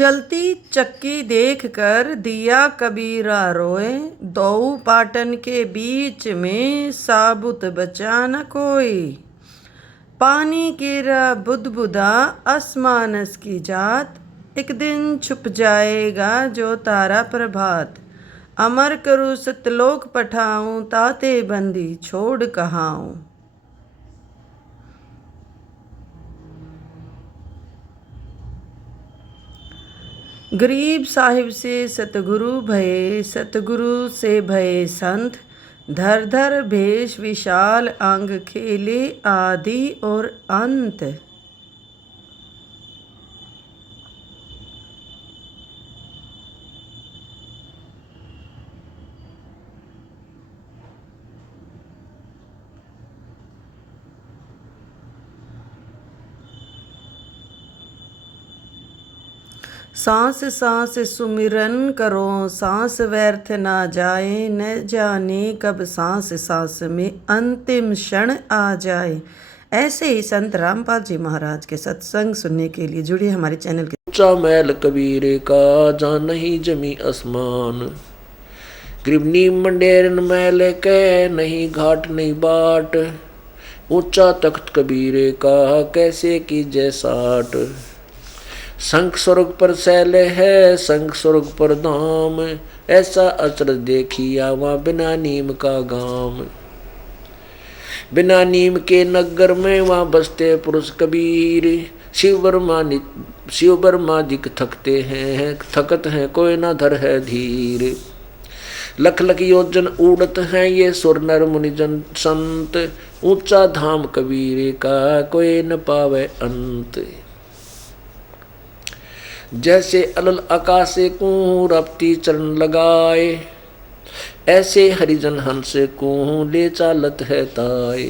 चलती चक्की देखकर दिया कबीरा रोए, दो पाटन के बीच में साबुत बचा न कोई। पानी गिरा बुदबुदा आसमानस की जात, एक दिन छुप जाएगा जो तारा प्रभात। अमर करूँ सतलोक पठाऊं, ताते बंदी छोड़ कहाऊं। गरीब साहिब से सतगुरु भये, सतगुरु से भये संत। धर धर भेष विशाल अंग, खेले आदि और अंत। सांस सांस सुमिरन करो, सांस व्यर्थ ना जाए। न जाने कब सांस सांस में अंतिम क्षण आ जाए। ऐसे ही संत रामपाल जी महाराज के सत्संग सुनने के लिए जुड़िए हमारे चैनल के। ऊंचा महल कबीरे का, जहाँ नहीं जमी आसमान। ग्रिबनी मंडेरन महल के, नहीं घाट नहीं बाट। ऊंचा तख्त कबीरे का, कैसे की जैसाट। शंख स्वर्ग पर सैले है, शंख स्वर्ग पर धाम। ऐसा अचरज देखिया वहाँ बिना नीम का गाम। बिना नीम के नगर में वहाँ बसते पुरुष कबीर। शिव बर्मा दिख थकते हैं, थकत हैं कोई ना धर है धीर। लख लख योजन उड़त हैं ये सुर नर मुनिजन संत। ऊंचा धाम कबीर का, कोई न पावे अंत। जैसे अलल आकाशे को रपती चरण लगाए, ऐसे हरिजन हंस को ले चालत है ताए।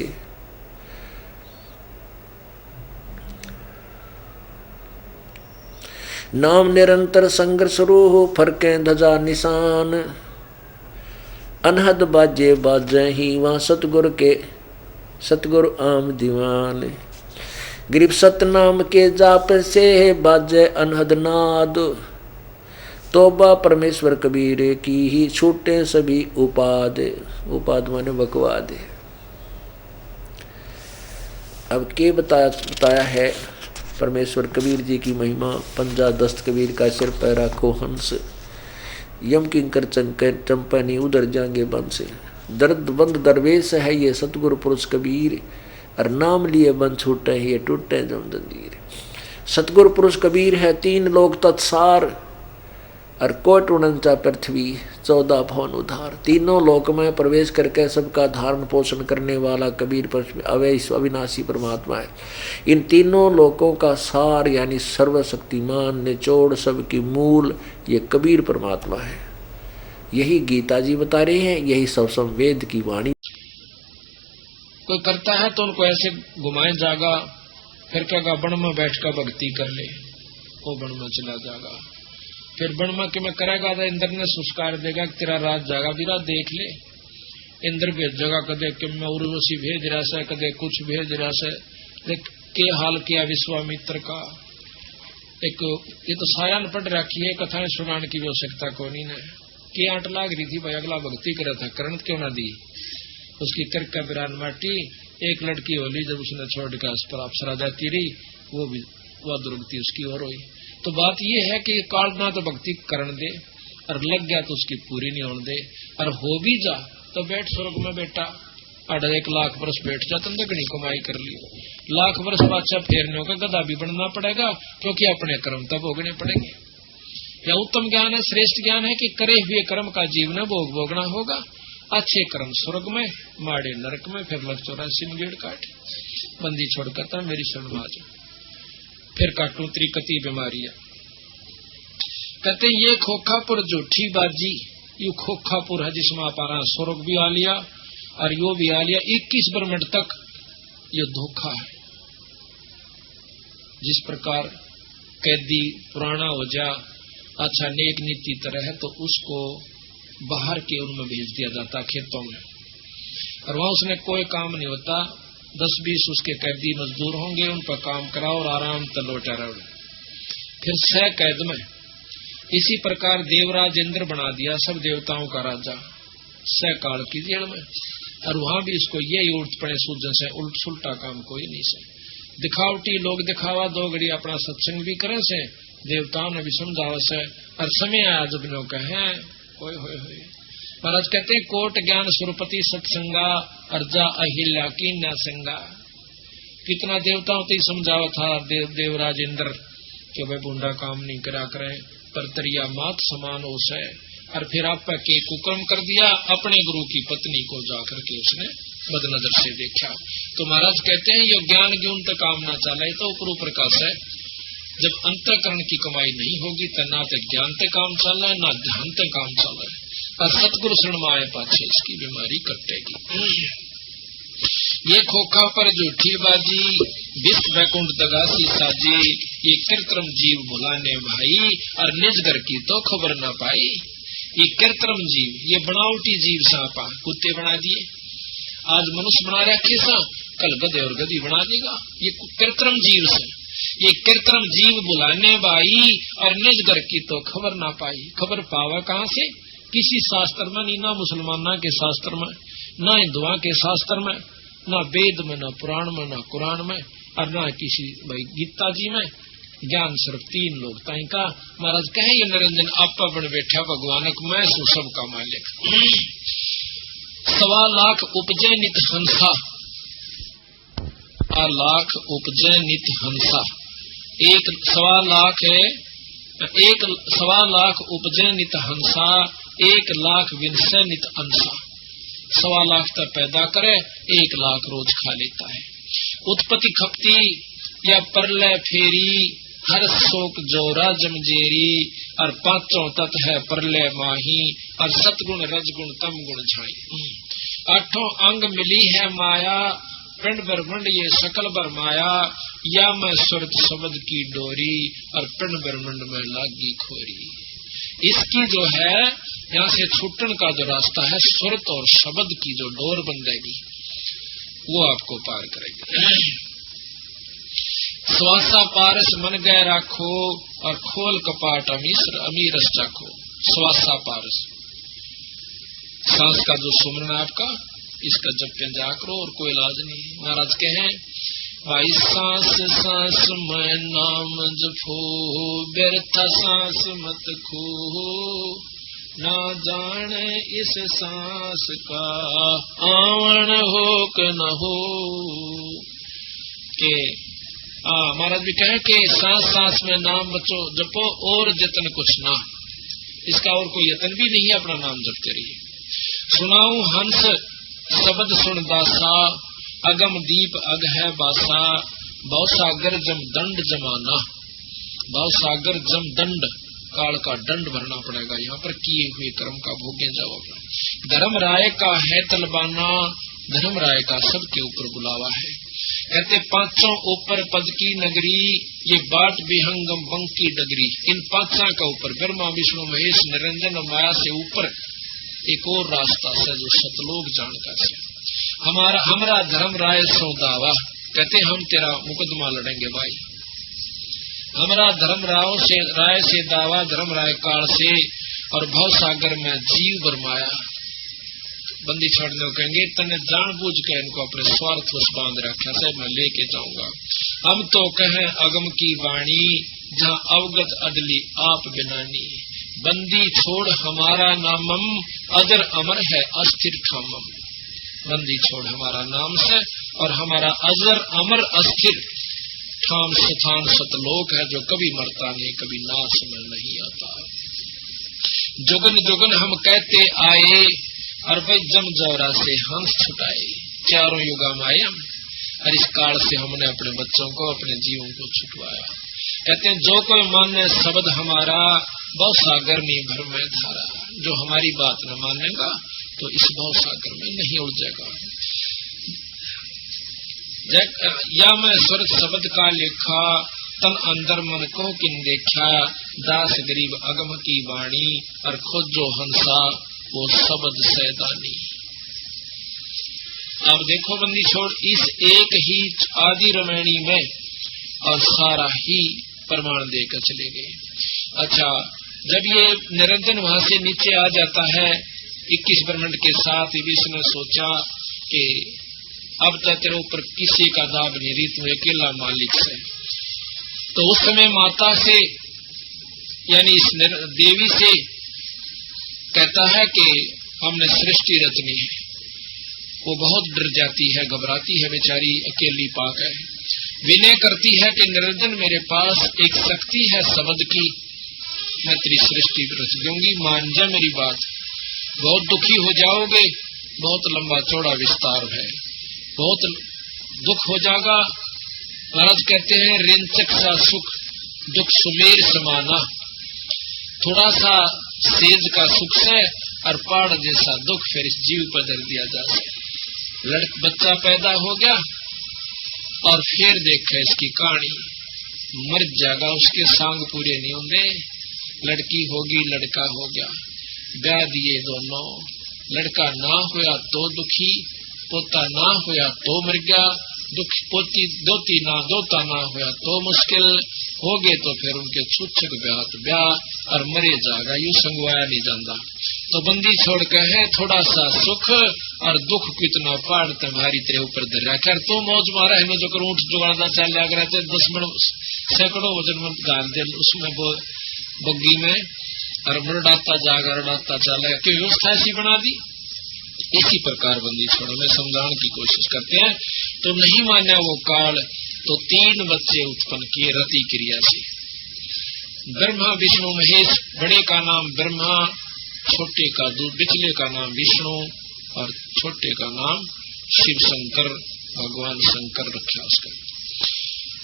नाम निरंतर संघर्ष रूह, फरके ध्वजा निशान। अनहद बाजे बाजे ही वहाँ सतगुरु आम दीवान। गरीब सतनाम के जाप से बाजे अनहद नाद। तोबा परमेश्वर कबीरे की ही छूटे सभी उपाद। उपाद माने बकवाद। अब के बताया है परमेश्वर कबीर जी की महिमा। पंजा दस्त कबीर का सिर पर राखो हंस। यम किंकर चंपनी उधर जाएंगे बंस। दर्द बंद दरवेश है ये सतगुरु पुरुष कबीर। और नाम लिए बन छूटे ये टूटे जम जंजीर। सतगुरु पुरुष कबीर है तीन लोक तत्सार। और कोट 49 पृथ्वी 14 भवन उधार। तीनों लोक में प्रवेश करके सबका धारण पोषण करने वाला कबीर अविनाशी परमात्मा है। इन तीनों लोकों का सार यानी सर्वशक्तिमान निचोड़ सबकी मूल ये कबीर परमात्मा है। यही गीता जी बता रहे हैं, यही सब वेद की वाणी। कोई करता है तो उनको ऐसे घुमाए जागा, फिर क्या बन में बैठ कर भक्ति कर ले, वो बन में चला जागा। फिर बन में कि मैं करेगा तो इंद्र ने सुस्कार देगा कि तेरा राज जागा भी रात देख ले। इंद्र भेज जगह कदे कि मैं उर्वशी भेज रहा से, कदे कुछ भेज रहा से। देख के हाल किया विश्वामित्र का। एक ये तो सायान पढ़ रखी है, कथाएं सुनाने की आवश्यकता कोनी ने। के आंट लाग रही थी भाई, अगला भक्ति करा था, करण क्यों ना दी। उसकी कर का बिरान माटी। एक लड़की होली जब उसने छोड़ के उस पर अप्सरा जाती रही, वो भी वह दुर्गति उसकी और हुई। तो बात ये है कि काल ना तो भक्ति करण दे, और लग गया तो उसकी पूरी नहीं होने दे। और हो भी जा तो बैठ स्वर्ग में बेटा, 1 लाख वर्ष बैठ जा, तुम दगनी कमाई कर ली। लाख वर्ष बादशाह फेरने का गधा भी बनना पड़ेगा, क्योंकि अपने कर्म तब भोगने पड़ेंगे। या उत्तम ज्ञान है, श्रेष्ठ ज्ञान है कि करे हुए कर्म का जीवन भोगना होगा। अच्छे कर्म स्वर्ग में, माड़े नरक में। फिर लग 84 में गेड़ काट, बंदी छोड़कर था मेरी शरण आज। फिर काटू त्रिकति बीमारियां। कहते ये खोखापुर झूठी बाजी, यू खोखापुर है जिसमें आप स्वर्ग भी आ लिया और यो भी आ लिया। 21 ब्रह्मंड तक ये धोखा है। जिस प्रकार कैदी पुराना हो जा, अच्छा नेक नीति तरह है, तो उसको बाहर के उनमें भेज दिया जाता खेतों में, और वहां उसने कोई काम नहीं होता। 10-20 उसके कैदी मजदूर होंगे, उन पर काम कराओ और आराम से लौटा रहो। फिर 6 कैद में इसी प्रकार देवराज इंद्र बना दिया सब देवताओं का राजा सकाल की जेल में, और वहां भी इसको यही उल्ट पड़े सूजन से उल्ट सुलटा काम कोई नहीं से। दिखावटी लोग दिखावा दो घड़ी अपना सत्संग भी करे से, देवताओं ने भी समझावा से, और समय आया जब लोग कहे कोई हो। महाराज कहते हैं कोट ज्ञान सुरपति सत्संगा अर्जा अहिल्या की न्यासंगा। कितना देवताओं को समझावा था देवराज इंद्र कि भाई बूंदा काम नहीं करा करे, पर तरिया मात समान हो से, और फिर आप के कुकर्म कर दिया, अपने गुरु की पत्नी को जाकर के उसने बदनजर से देखा। तो महाराज कहते हैं ये ज्ञान गुण तक काम ना चले तो ऊपर प्रकाश है। जब अंतःकरण की कमाई नहीं होगी तो ना तो ज्ञान तक काम चल रहा है ना ध्यान तक काम चल रहा है, और सतगुरु शरण आए पाछे इसकी बीमारी कटेगी। ये खोखा पर झूठी बाजी विश्व वैकुंठ दगासी साजी, ये कृत्रिम जीव भुलाने भाई, और निज घर की तो खबर ना पाई। ये कृत्रिम जीव, ये बनावटी जीव सांपा कुत्ते बना दिए, आज मनुष्य बना रखे सा, कल गधे और गधी बना देगा। ये कृत्रिम जीव से, ये कृत्रिम जीव बुलाने भाई, और निज घर की तो खबर ना पाई। खबर पावा कहाँ से? किसी शास्त्र में नहीं, ना मुसलमाना के शास्त्र में, ना हिंदुआ के शास्त्र में, ना वेद में, ना पुराण में, ना कुरान में, और ना किसी भाई गीता जी में। ज्ञान सिर्फ तीन लोग ताई का। महाराज कहे ये निरंजन आपा बन बैठा भगवान मैं सु सबका मालिक। 1.25 लाख उपजे नित हंसा, 1.25 लाख उपजे नित हंसा, 1.25 लाख है, 1.25 लाख उपजे नित हंसा, 1 लाख विंसे नित अंसा। 1.25 लाख तक पैदा करे, 1 लाख रोज खा लेता है। उत्पत्ति खपती या परलय फेरी, हर शोक जोरा जमजेरी, और 5 तत्व है परलय माही, और सतगुण रजगुण तम गुण छाई। 8 अंग मिली है माया, पिंड ब्रह्मंड ये सकल बरमाया, या मैं सुरत शब्द की डोरी, और पिंड ब्रह्मंड में लागी खोरी। इसकी जो है यहाँ से छूटन का जो रास्ता है, सुरत और शब्द की जो डोर बंधेगी वो आपको पार करेगी। श्वासा पारस मन गए राखो, और खोल कपाट अमीरस चाखो। श्वासा पारस सांस का जो सुमरन है आपका, इसका जब जा करो और कोई इलाज नहीं। महाराज कहे भाई सांस सांस में नाम जपो, व्यर्थ सांस मत खो, ना जाने इस सांस का आवण हो कि न हो। के महाराज भी कहे कि सांस सांस में नाम बचो जपो और जतन कुछ ना, इसका और कोई यतन भी नहीं है, अपना नाम जपते रहिए। सुनाऊं हंस शब्द सुन दासा, अगम दीप अग है बासा, बहु सागर जम दंड जमाना। बहु सागर जम दंड, काल का दंड भरना पड़ेगा यहाँ पर, किए हुए कर्म का भोग्य जाओ अपना। धर्म राय का है तलबाना, धर्म राय का सबके ऊपर बुलावा है। कहते 5 ऊपर पद की नगरी, ये बाट विहंगम बंकी डगरी। इन 5 का ऊपर ब्रह्मा विष्णु महेश निरंजन और माया से ऊपर एक और रास्ता है जो सतलोक जानकर से। हमारा धर्म राय सौदावा, कहते हम तेरा मुकदमा लड़ेंगे भाई। हमारा धर्म राय से दावा, धर्म राय काल से, और भव सागर में जीव बरमाया। बंदी छोड़ने को कहेंगे तने जानबूझ के इनको अपने स्वार्थ वश बांध रखा से मैं लेके जाऊंगा। हम तो कहें अगम की वाणी, जहाँ अवगत अदली आप बिनानी। बंदी छोड़ हमारा नामम, अजर अमर है अस्थिर ठामम। बंदी छोड़ हमारा नाम से, और हमारा अजर अमर अस्थिर ठाम स्थान सतलोक है, जो कभी मरता नहीं, कभी नाश में नहीं आता। जुगन जुगन हम कहते आए, और भाई जम जौरा से हंस छुटाए। 4 युगा में आए हम, और इस काल से हमने अपने बच्चों को, अपने जीवों को छुटवाया। कहते हैं जो कोई माने शब्द हमारा, भव सागर में भर में धारा। जो हमारी बात न मानेगा तो इस भव सागर में नहीं उलझेगा। या मैं स्वर्ग शब्द का लेखा, तन अंदर मन को किन देखा। दास गरीब अगम की वाणी, और खुद जो हंसा वो शब्द सैदानी। अब देखो बंदी छोड़, इस एक ही आदि रमैणी में और सारा ही प्रमाण देकर चले गए। अच्छा, जब ये निरंजन वहां से नीचे आ जाता है 21 ब्रह्मांड के साथ, इसने सोचा कि अब तक तेरे ऊपर किसी का दाब नहीं रही, तू अकेला मालिक से। तो उस समय माता से यानी इस देवी से कहता है कि हमने सृष्टि रचनी है। वो बहुत डर जाती है, घबराती है, बेचारी अकेली पाक है। विनय करती है कि निरंजन मेरे पास एक शक्ति है शब्द की, मैं तेरी सृष्टि रच दूंगी, मान जा मेरी बात। बहुत दुखी हो जाओगे, बहुत लंबा चौड़ा विस्तार है, बहुत दुख हो जाएगा। महाराज कहते हैं रिंचक सा सुख दुख सुमेर समाना, थोड़ा सा सेज का सुख से और पहाड़ जैसा दुख फिर इस जीव पर धर दिया जा सके। बच्चा पैदा हो गया और फिर देखा इसकी कहानी, मर जाएगा, उसके सांग पूरे नहीं होंगे। लड़की होगी, लड़का हो गया, ब्याह दिए दोनों, लड़का ना होया तो दुखी, पोता ना होया तो मर गया, दुख पोती दोती ना दोता ना होया तो मुश्किल हो गए, तो फिर उनके छुच्छक ब्याह और मरे जाएगा, यूं संगवाया नहीं जाता। तो बंदी छोड़ के है थोड़ा सा सुख और दुख कितना पाड़ तुम्हारी तेरे ऊपर धरा कर तो मौज मारा है, जो कर ऊँट जुगाड़ा चल लग रहे थे 10 मन सैकड़ों वजन में गाल दे उसमें बग्गी में और रडाता जागा रडाता चले कि व्यवस्था ऐसी बना दी। इसी प्रकार बंदी छोड़ो में समझाने की कोशिश करते हैं। तो नहीं माना वो काल, तो 3 बच्चे उत्पन्न किए रति क्रिया से। ब्रह्मा विष्णु महेश, बड़े का नाम ब्रह्मा, छोटे का बिचले का नाम विष्णु और छोटे का नाम शिव शंकर, भगवान शंकर रखा उसका।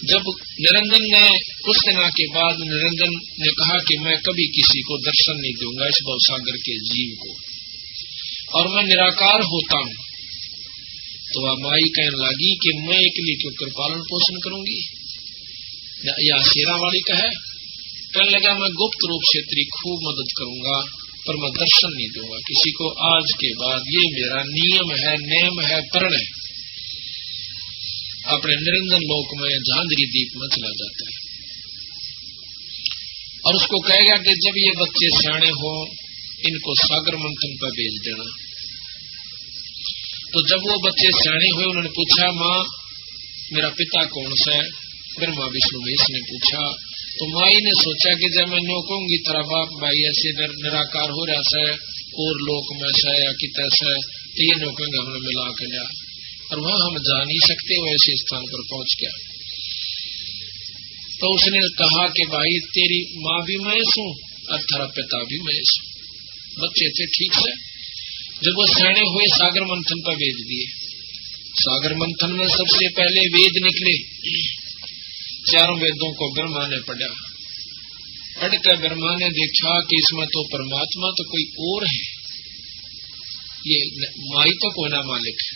जब निरंजन ने कुछ दिन के बाद निरंजन ने कहा कि मैं कभी किसी को दर्शन नहीं दूंगा इस भवसागर के जीव को, और मैं निराकार होता हूँ, तो वह माई कहने लगी कि मैं अकेली क्यों कर पालन पोषण करूंगी, या शेरा वाली कहे। कहने लगा मैं गुप्त रूप से तेरी खूब मदद करूंगा, पर मैं दर्शन नहीं दूंगा किसी को आज के बाद, ये मेरा नियम है, नेम है, प्रण है। अपने निरंजन लोक में झांझरी दीप में चला जाता है और उसको कहेगा कि जब ये बच्चे सियाणे हो इनको सागर मंथन पर भेज देना। तो जब वो बच्चे सियाणे हुए उन्होंने पूछा माँ मेरा पिता कौन सा है, ब्रह्मा विष्णु महेश ने पूछा। तो माई ने सोचा कि जब मैं नो कहूंगी तेरा बाप भाई ऐसे निराकार हो रहा है और लोक में से या कितना से, तो ये नो कहेंगे हमने मिला के लिया, और वहां हम जा नहीं सकते, वैसे स्थान पर पहुंच गया। तो उसने कहा कि भाई तेरी माँ भी महेश हूँ और तेरा पिता भी महेश हूँ। बच्चे थे ठीक से। जब वो सियाणे हुए सागर मंथन पर भेज दिए। सागर मंथन में सबसे पहले वेद निकले, चारों वेदों को ब्रह्मा ने पढ़ा। पढ़कर ब्रह्मा ने देखा कि इसमें तो परमात्मा तो कोई और है, ये माई तो कोई ना मालिक है।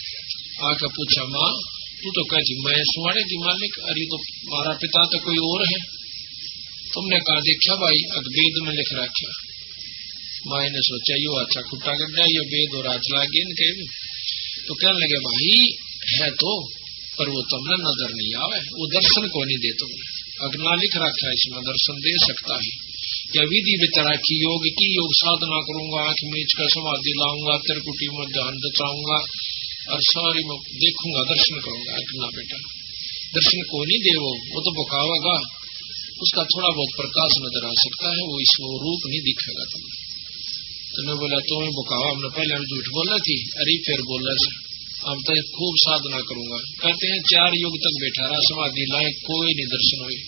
आकर पूछा माँ तू तो कहती मैं सुहाड़े की मालिक, अरे तो हमारा पिता तो कोई और है। तुमने कहा देखा भाई वेद में लिख रखा। माई ने सोचा यो अच्छा खुट्टा गड्ढा, यो वेद और आज लागे इनके। तो कहने लगे भाई है तो, पर वो तुमने नजर नहीं आवे, वो दर्शन को नहीं दे तुमने। अगना लिख रखा है इसमें दर्शन दे सकता है, या विधि वितरा की योग साधना करूंगा, आंख मीच कर समाधि लाऊंगा, त्रिकुटी में ध्यान बचाऊंगा और सारी में देखूंगा दर्शन करूंगा। अगना बेटा दर्शन को नहीं दे, वो तो बुकावेगा, उसका थोड़ा बहुत प्रकाश नजर आ सकता है, वो इसमें रूप नहीं दिखेगा तुम्हें। तुमने बोला तुम्हें बुकावा, हमने पहले हम झूठ बोला थी, अरे फिर बोला से अब तो खूब साधना करूंगा। कहते हैं 4 युग तक बैठा रहा समाधि लाए, कोई नहीं दर्शन हुए।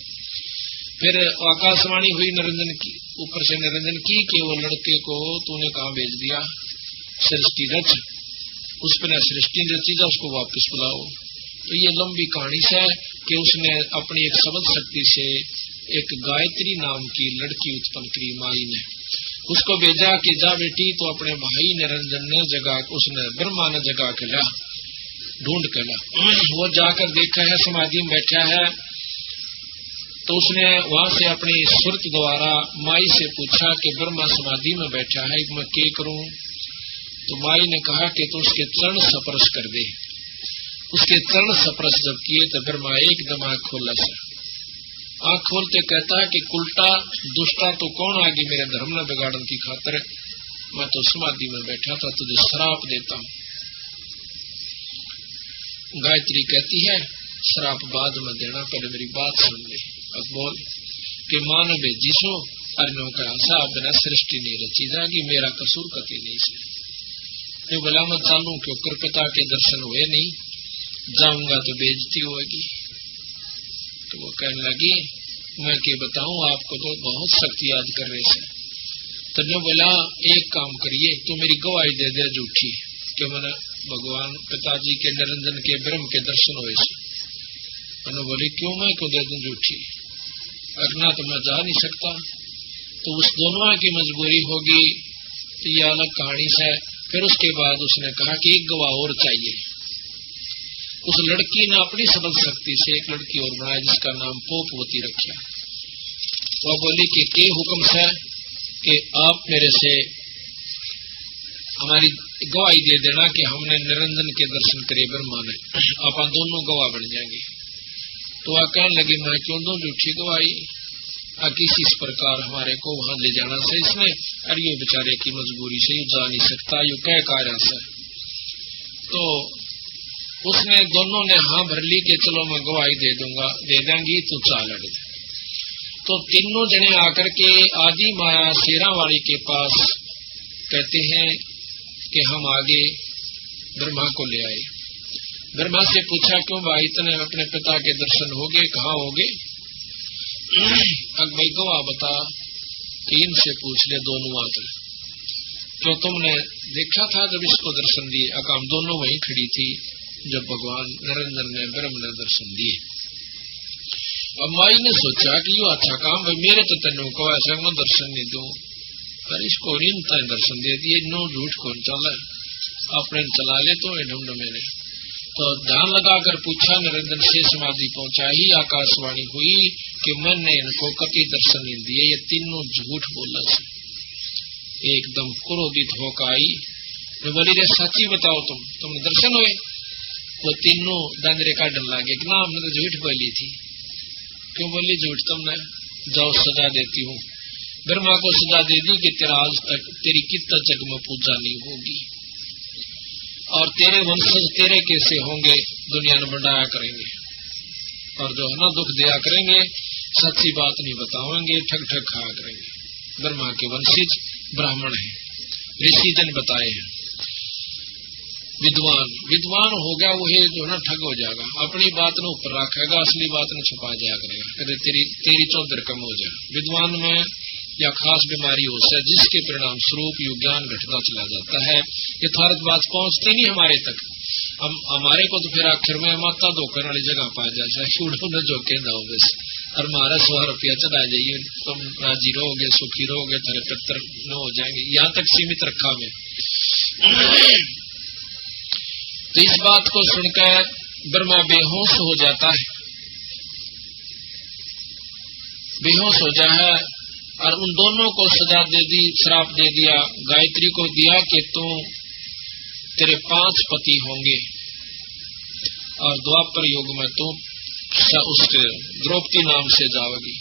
फिर आकाशवाणी हुई निरंजन की, ऊपर से निरंजन की कि वो लड़के को तूने कहाँ भेज दिया, सृष्टि रच, उस पर सृष्टि रची जा, उसको वापस बुलाओ। तो ये लंबी कहानी से कि उसने अपनी एक शब्द शक्ति से एक गायत्री नाम की लड़की उत्पन्न की माई ने, उसको भेजा कि जा बेटी। तो अपने भाई निरंजन ने जगा, उसने ब्रह्मा ने जगा के ला, ढूंढ के ला। वो जाकर देखा है समाधि में बैठा है। तो उसने वहां से अपनी सुरत द्वारा माई से पूछा कि ब्रह्मा समाधि में बैठा है, मैं क्या करूं। तो माई ने कहा कि तू उसके चरण स्पर्श कर दे। उसके चरण स्पर्श जब किए तो ब्रह्मा एकदम आँख खोला सा, आंख खोलते कहता है कि उल्टा दुष्टा तो कौन आगे मेरे धर्म न बिगाड़न की खातिर, मैं तो समाधि में बैठा था, तुझे श्राप देता हूं। गायत्री कहती है श्राप बाद में देना, पहले मेरी बात सुन ले। अब बोल कि मानव भेजी सो अर्णों का हिसाब बिना सृष्टि नहीं रची जाएगी, मेरा कसूर कति नहीं से। ये बोला मैं चालू क्यों, कृपता के दर्शन हुए नहीं, जाऊंगा तो बेइज्जती होगी। तो वो कहने लगी मैं क्या बताऊं आपको, तो बहुत सख्त याद कर रहे से। तने बोला एक काम करिए, तो मेरी गवाही दे दे झूठी कि मैंने भगवान पिताजी के निरंजन के ब्रह्म के दर्शन हुए से। मैंने बोली क्यों, मैं क्यों दे दूं झूठी, अगना तो मैं जा नहीं सकता। तो उस दोनों की मजबूरी होगी, तो ये अलग कहानी से। फिर उसके बाद उसने कहा कि एक गवाह और चाहिए। उस लड़की ने अपनी सबल शक्ति से एक लड़की और बनाया जिसका नाम पोपवती रखा। वह बोली कि के हुक्म से कि आप मेरे से हमारी गवाही दे देना कि हमने निरंजन के दर्शन करे ब्रह्मा ने, आप दोनों गवाह बन जाएंगे। तो वह कहने लगी मैं क्यों दूं झूठी गवाही, किसी इस प्रकार हमारे को वहां ले जाना से इसने, अरे ये बेचारे की मजबूरी से यू जा नहीं सकता, यू कह कार्य से। तो उसने दोनों ने हाँ भर ली कि चलो मैं गवाही दे दूंगा, दे देंगी तू चाल अड़। तो तीनों जने आकर के आदि माया शेरावाड़ी के पास कहते हैं कि हम आगे ब्रह्मा को ले आए। ब्रह्मा से पूछा क्यों भाई इतने अपने पिता के दर्शन हो गए, कहाँ हो गए? अब भाई गवाह बता कि इनसे पूछ ले दोनों आते क्यों तुमने देखा था जब इसको दर्शन दिए। अकाम दोनों वहीं खड़ी थी जब भगवान निरंजन ने ब्रह्म ने दर्शन दिए। अब माई ने सोचा कि यो अच्छा काम भाई मेरे तो तेनों को ऐसा मैं दर्शन नहीं दूं, पर इसको इन तय दर्शन दे दिए, नो झूठ कौन चला अपने चला ले तो ढूंढ मैंने। तो ध्यान लगाकर पूछा निरंजन से समाधि पहुंचा ही आकाशवाणी हुई कि मैंने इनको कति दर्शन नहीं दिए, ये तीनों झूठ बोला से। एकदम क्रोधित होकर आई, बोली रे सच्ची बताओ तुमने दर्शन हुए? वो तीनों दंदरे काटने लगे कि ना हमने तो झूठ बोली थी। क्यों बोली झूठ तुमने? जाओ सजा देती हूँ। ब्रह्मा को सजा दे दी कि तेरा आज तक तेरी कितना जग में पूजा नहीं होगी और तेरे वंशज तेरे कैसे होंगे, दुनिया में बढ़ाया करेंगे और जो है ना दुख दिया करेंगे, सच्ची बात नहीं बताओगे, ठग ठग खाया करेंगे। ब्रह्मा के वंशज ब्राह्मण हैं, ऋषि जन बताए हैं। विद्वान हो गया वो है जो ना ठग हो जाएगा, अपनी बात ने ऊपर रखेगा, असली बात ने छुपा दिया करेगा, कदे तेरी चौधर कम हो जाए। विद्वान में या खास बीमारी हो सकती जिसके परिणाम स्वरूप यु ज्ञान घटता चला जाता है, यथार्थ बात पहुंचती नहीं हमारे तक। हमारे को तो फिर आखिर में माता धोकर वाली जगह पा जाए, छूड़ो न जोके ना हो बस, और हमारा 100 रुपया चला जाइए, तुम राजी रहोगे, सुखी रहोगे, तेरे पितर न हो जाएंगे, यहाँ तक सीमित रखा में। तो इस बात को सुनकर ब्रह्मा बेहोश हो जाता है, बेहोश हो जाए और उन दोनों को सजा दे दी, श्राप दे दिया। गायत्री को दिया कि तू तेरे 5 पति होंगे और द्वापर युग में तू उस द्रौपदी नाम से जाओगी।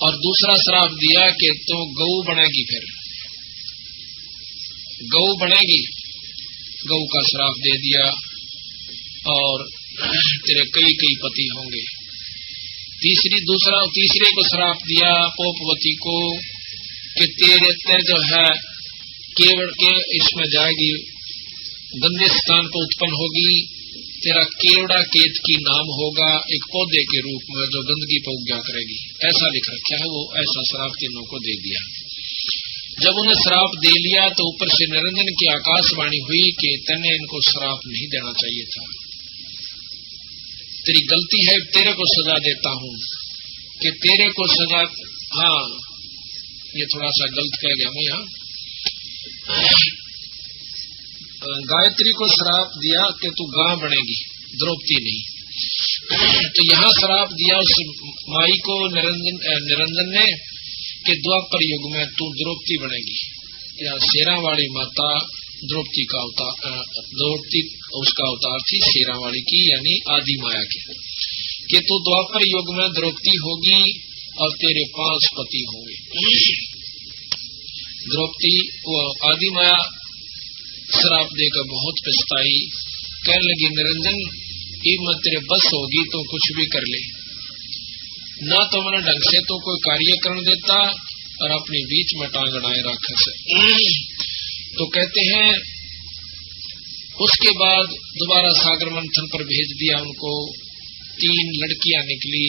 और दूसरा श्राप दिया कि तू गऊ बनेगी, फिर गऊ बनेगी, गऊ का श्राप दे दिया और तेरे कई पति होंगे। तीसरे को श्राप दिया पोपवती को कि तेरे जो है केवड़ के इसमें जाएगी, गंदे स्थान को उत्पन्न होगी, तेरा केवड़ा केत की नाम होगा, एक पौधे के रूप में जो गंदगी पर उज्ञा करेगी, ऐसा लिख रखा है। वो ऐसा श्राप तीनों को दे दिया। जब उन्हें श्राप दे लिया तो ऊपर से निरंजन की आकाशवाणी हुई कि तने इनको श्राप नहीं देना चाहिए था, तेरी गलती है, तेरे को सजा देता हूं कि तेरे को सजा। हाँ ये थोड़ा सा गलत कह गया मैं यहाँ। गायत्री को श्राप दिया कि तू गां बनेगी, द्रौपदी नहीं। तो यहाँ श्राप दिया उस माई को निरंजन ने कि द्वापर युग में तू द्रौपदी बनेगी, या शेरावाड़ी माता द्रौपदी का अवतार, द्रौपदी उसका अवतार थी शेरावाड़ी की, यानी आदि माया की। कि तू द्वापर युग में द्रौपदी होगी और तेरे 5 पति होंगे। द्रौपदी वो आदि माया श्राप देकर बहुत पछताई, कहने लगी निरंजन ये मैं तेरे बस होगी तो कुछ भी कर ले, ना तो मैंने ढंग से तो कोई कार्य करने देता और अपने बीच में टांग अड़ाए रखा से। तो कहते हैं उसके बाद दोबारा सागर मंथन पर भेज दिया उनको। 3 लड़कियां निकली,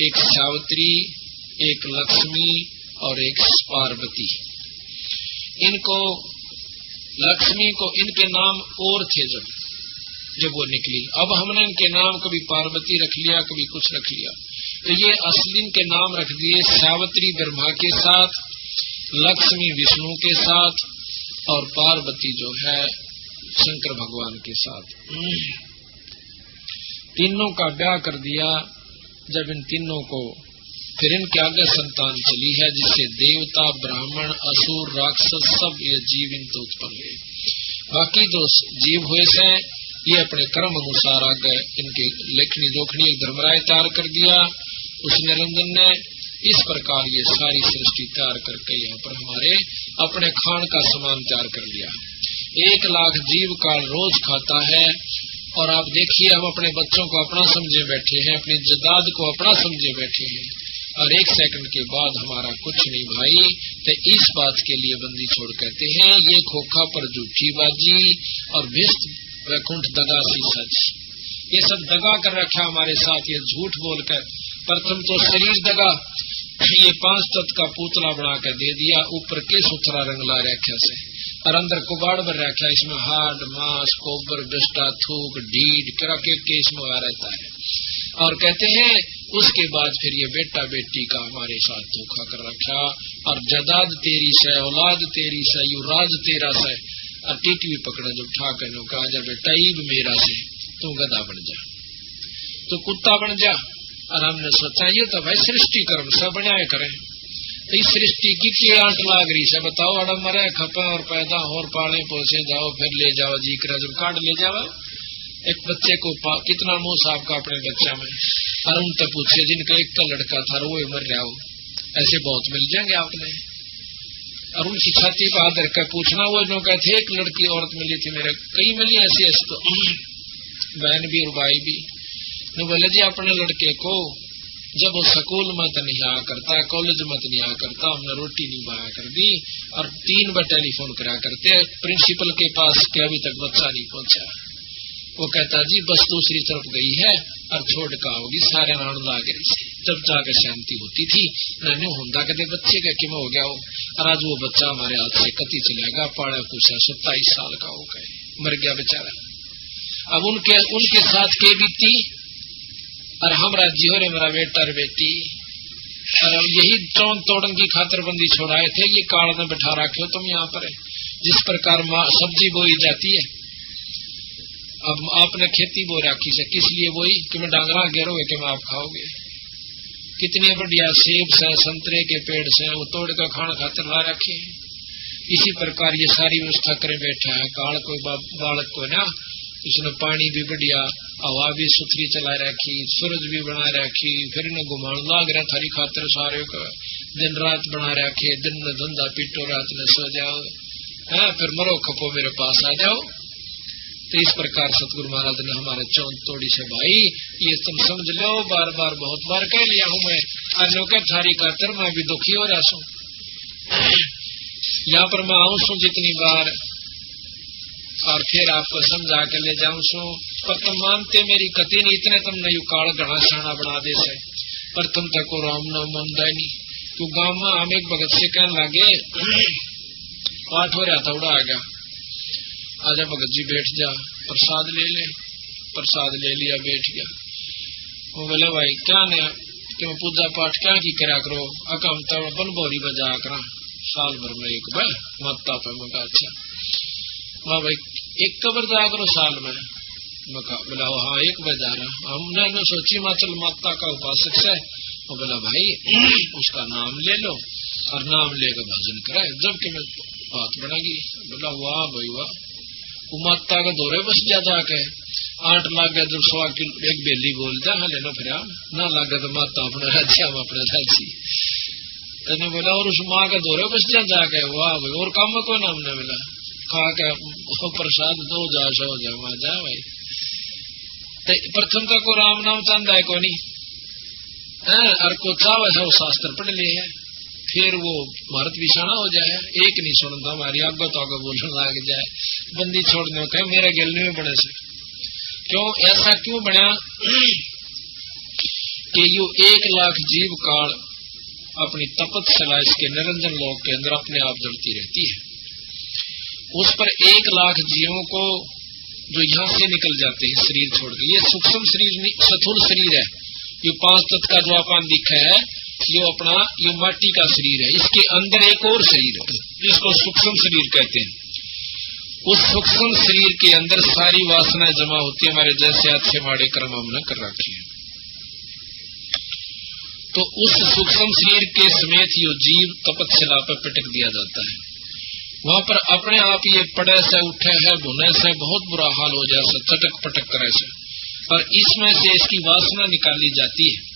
एक सावित्री, एक लक्ष्मी और एक पार्वती। इनको लक्ष्मी को इनके नाम और थे जब वो निकली। अब हमने इनके नाम कभी पार्वती रख लिया, कभी कुछ रख लिया, तो ये असली इनके नाम रख दिए सावित्री ब्रह्मा के साथ, लक्ष्मी विष्णु के साथ और पार्वती जो है शंकर भगवान के साथ। तीनों का ब्याह कर दिया। जब इन तीनों को फिर इनके आगे संतान चली है, जिससे देवता, ब्राह्मण, असुर, राक्षस सब ये जीव इनसे उत्पन्न हुए। बाकी जो जीव हुए से ये अपने कर्म अनुसार आगे इनके लेखनी जोखनी एक धर्मराय तैयार कर दिया उस निरंजन ने। इस प्रकार ये सारी सृष्टि तैयार करके यहाँ पर हमारे अपने खान का सामान तैयार कर लिया। 1 लाख जीव का रोज खाता है। और आप देखिए हम अपने बच्चों को अपना समझे बैठे हैं, अपनी जायदाद को अपना समझे बैठे हैं, और 1 सेकंड के बाद हमारा कुछ नहीं भाई। तो इस बात के लिए बंदी छोड़ कहते हैं ये खोखा पर झूठी बाजी और भिष्ट वैकुंठ दगा सी सच। ये सब दगा कर रखा हमारे साथ, ये झूठ बोलकर। प्रथम तो शरीर दगा, ये 5 तत्व का पुतला बना कर दे दिया, ऊपर के सुथरा रंग ला रखा से और अंदर कुबाड़ भर रखा, इसमें हाड, मांस, गोबर, बिस्टा, थूक, ढीड के इसमें आ रहता है। और कहते हैं उसके बाद फिर ये बेटा बेटी का हमारे साथ धोखा कर रखा, और जायदाद तेरी से, औलाद तेरी से, युवराज तेरा से, और टीटी पकड़ा जब उठा कर कहा जा बेटा ईब मेरा से, तू गधा बन जा, तो कुत्ता बन जा। और हमने सोचा ये तो भाई सृष्टि कर्म सब बनाए करें, तो इस सृष्टि की आंट लाग रही से बताओ, अड़म मरे खपे और पैदा और पाले पोसे जाओ, फिर ले जाओ जी कर जब काट ले जाओ। एक बच्चे को कितना मोह साहब का अपने बच्चा में, और उनसे पूछे जिनका एक का लड़का था वो मर रहा हो, ऐसे बहुत मिल जाएंगे आपने। और उनकी छाती पर हाथ रखकर पूछना, वो जो कहते एक लड़की औरत मिली थी मेरे, कई मिली ऐसी ऐसी, तो बहन भी और भाई भी। बोले जी अपने लड़के को जब वो स्कूल मत नहीं आया करता, कॉलेज मत नहीं आया करता, हमने रोटी नहीं बनाया कर दी, और 3 बार टेलीफोन करा करते प्रिंसिपल के पास कि अभी तक बच्चा नहीं पहुंचा। वो कहता जी बस दूसरी तरफ गई है और छोड़ का होगी, सारे नान लाग रही से। जब जाकर शांति होती थी मैंने होंदा कदे बच्चे का कि हो गया हो, और आज वो बच्चा हमारे हाथ से कति चलेगा, पाड़ा कुछ 27 साल का हो गए, मर गया बेचारा। अब उनके साथ के बीती और हमरा जी हो रे मेरा बेटा और बेटी, और यही तोड़न की खातरबंदी छोड़ाए थे, ये काल में बैठा रखे हो तुम यहाँ पर। जिस प्रकार सब्जी बोई जाती है, अब आपने खेती बो रखी से, किस लिए बोई कि मैं डांगरा घेरोगे कि मैं आप खाओगे। कितने बढ़िया सेब से, संतरे के पेड़ से, वो तोड़ कर खाना खातर ला रखे। इसी प्रकार ये सारी व्यवस्था करे बैठा है काल कोई बालक को ना, इसने पानी भी बढ़िया, हवा भी सुथरी चला रखी, सूरज भी बना रखी, फिर इन्हें घुमाण लाग रहा थारी खातर सारे को, दिन रात बना रखे, दिन में धंधा पीटो, रात में सो जाओ, है फिर मरो खपो मेरे पास आ जाओ। तो इस प्रकार सतगुरु महाराज ने हमारे चौंध तोड़ी से भाई ये तुम समझ लो, बार बार बहुत बार कह लिया हूँ मैं, अनोखे थारी खातर मैं भी दुखी हो रहा हूँ। यहाँ पर मैं आऊं सू जितनी बार और फिर आपको समझा के ले जाऊं सू, पर तुम मानते मेरी कति नहीं, इतने तुमने यू काल घना शाना बना दे से, पर तुम तक को राम नाम मानदा नहीं। तो गांव में हम एक भगत से कहने लगे, पाठ हो रहा था, उड़ा आ गया, आजा भगत जी बैठ जा, प्रसाद ले ले। प्रसाद ले लिया, बैठ गया। वो बोले भाई क्या ने कि मैं पूजा पाठ क्या की करा करो, अकम तब बनबोरी बजा करा साल भर में एक बार माता पे। मैं अच्छा वाह भाई एक कबर जा करो साल में। बोला हाँ 1 बार जा रहा। हमने सोची चल माता का उपासक से, वो बोला भाई उसका नाम ले लो और नाम लेकर भजन कराए, जबकि मैं बात बढ़ेगी। बोला वाह भाई वाह, वो माता का दौरे बस जा जाके 8 लाख गया जब 1.25 किलो एक बेली बोल जा हाँ लेना फिर ना लागे तो माता अपने राज्य हम अपने राज्य तेने बोला और उस माँ के दौरे बस जाके वाह भाई और काम में कोई नाम न मिला खा के प्रसाद दो जा सो जा वहां जा भाई तो प्रथम तो को राम नाम चांदा है को नहीं और को चावे है वो शास्त्र पढ़ लिए है फिर वो भारत विषाणा हो जाए एक नहीं सुनता हमारी आगे तो आगे बोलने लग जाए बंदी छोड़ने कहे मेरे गिलने में बने से क्यों ऐसा क्यों बना कि यो 1 लाख जीव काल अपनी तपस्या इसके निरंजन लोक के अंदर अपने आप जलती रहती है उस पर 1 लाख जीवों को जो यहाँ से निकल जाते हैं शरीर छोड़ के ये सूक्ष्म शरीर स्थूल शरीर है ये 5 तत्व का जो अपन दिखा है ये अपना ये माटी का शरीर है इसके अंदर एक और शरीर है जिसको सूक्ष्म शरीर कहते हैं उस सूक्ष्म शरीर के अंदर सारी वासनाएं जमा होती है हमारे जैसे अच्छे माड़े कर्म हमने कर रखे हैं तो उस सूक्ष्म शरीर के समेत ये जीव तपस्या पर पटक दिया जाता है वहां पर अपने आप ये पड़े से उठे है भुने से बहुत बुरा हाल हो जाए चटक पटक करे से पर इसमें से इसकी वासना निकाली जाती है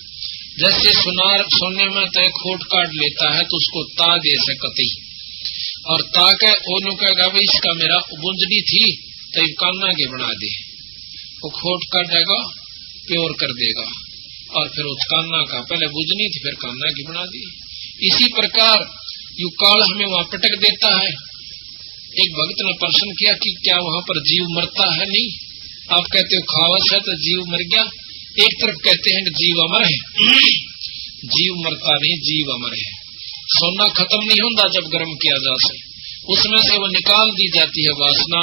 जैसे सुनार सोने में तय खोट काट लेता है तो उसको ता दे सकती और ताके ओनू कहेगा भाई इसका मेरा बुंजनी थी तो कान्ना के बना दे वो खोट काट देगा प्योर कर देगा और फिर उस कान्ना का पहले बुंजनी थी फिर कान्ना की बना दी इसी प्रकार यू काल हमें वहां पटक देता है एक भक्त ने प्रश्न किया कि क्या वहां पर जीव मरता है नहीं आप कहते हो खावस है तो जीव मर गया एक तरफ कहते हैं कि जीव अमर है जीव मरता नहीं जीव अमर है सोना खत्म नहीं होता जब गर्म किया जा सके उसमें से वो निकाल दी जाती है वासना